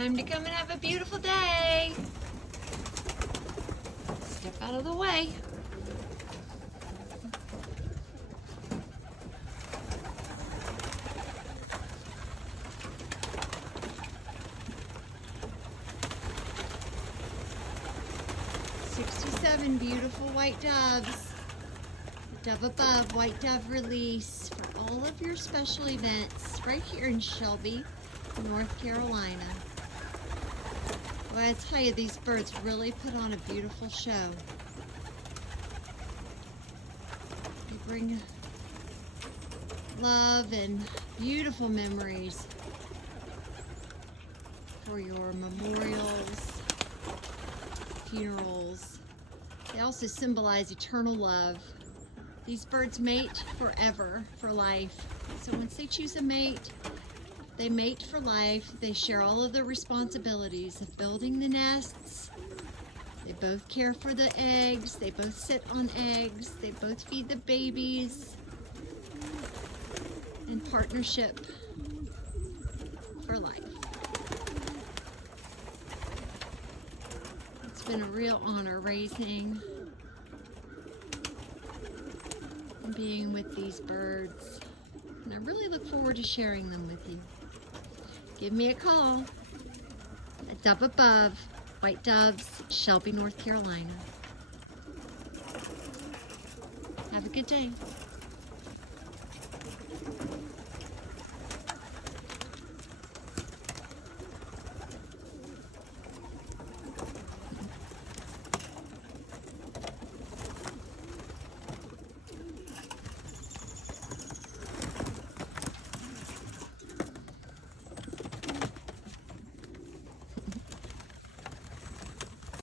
Time to come and have a beautiful day. Step out of the way. "67 beautiful white doves. Dove above, white dove release for all of your special events right here in Shelby, North Carolina." Well, I tell you, these birds really put on a beautiful show. They bring love and beautiful memories for your memorials, funerals. They also symbolize eternal love. These birds mate forever, for life. So once they choose a mate, they mate for life. They share all of the responsibilities of building the nests. They both care for the eggs. They both sit on eggs. They both feed the babies. In partnership for life. It's been a real honor raising and being with these birds. And I really look forward to sharing them with you. Give me a call at Dove Above, White Doves, Shelby, North Carolina. Have a good day.